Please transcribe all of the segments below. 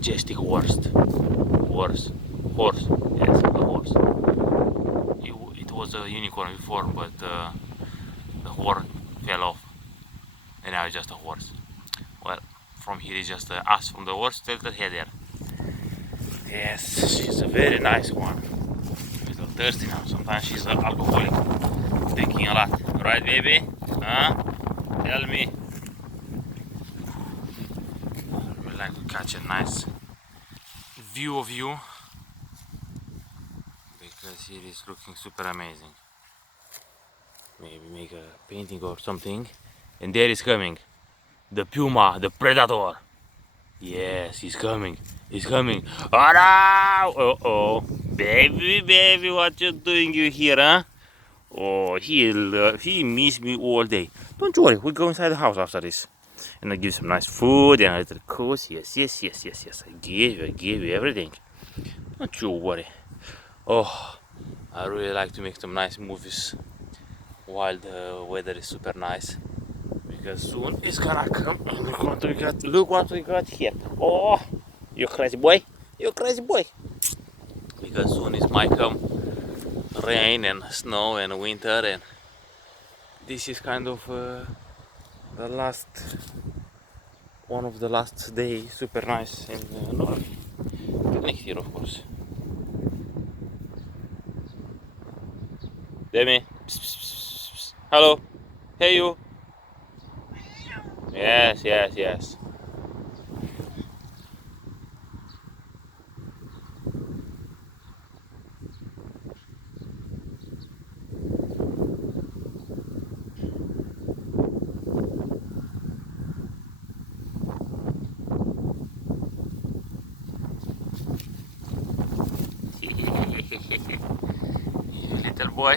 majestic horse. Horse. Yes, a horse. It was a unicorn before, but the horn fell off, and now it's just a horse. Well, from here is just us from the horse till the header. Yes, she's a very nice one. She's a little thirsty now. Sometimes she's an alcoholic, drinking a lot. Right, baby? Huh? Tell me. I would like to catch a nice view of you, because it is looking super amazing. Maybe make a painting or something. And there is coming the puma, the predator. Yes, he's coming. He's coming. Oh no! Uh-oh. Baby, what you doing you here, huh? Oh, he missed me all day. Don't worry, we'll go inside the house after this. And I give you some nice food and a little course. Yes. I give you everything. Don't you worry. Oh, I really like to make some nice movies while the weather is super nice. Because soon it's gonna come. Look what we got here. Oh, you crazy boy. Because soon it might come rain and snow and winter, and this is kind of the last one of the last day, super nice in Norway. Next year, of course. Demi, hello, hey you. Yes. You little boy.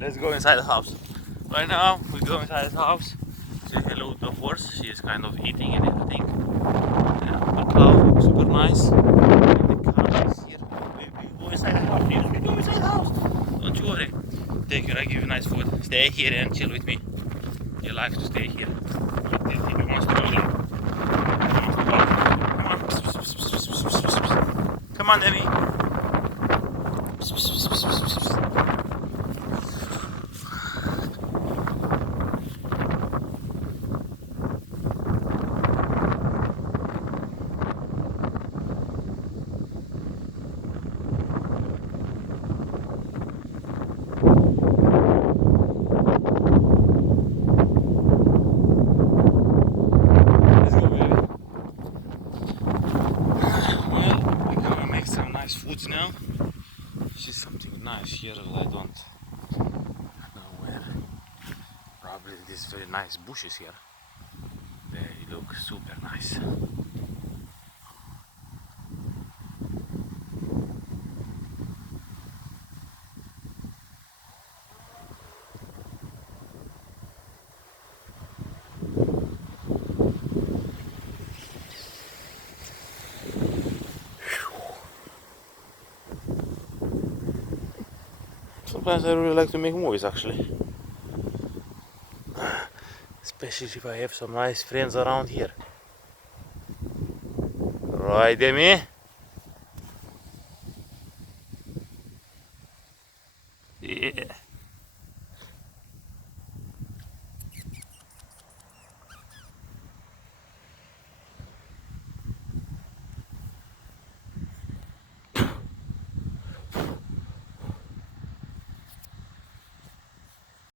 Let's go inside the house. Right now, we go inside the house. Say hello to the horse. She is kind of eating and everything. The cow looks super nice. And the car is here. We go inside the house. Yes, we go inside the house. Don't you worry. Take you, I give you nice food. Stay here and chill with me. You like to stay here. He wants to go there. Come on, Demi. Foods now. See something nice here that I don't know where. Probably these very nice bushes here. They look super nice. Sometimes I really like to make movies, actually. Especially if I have some nice friends around here. Right, Demi? Yeah.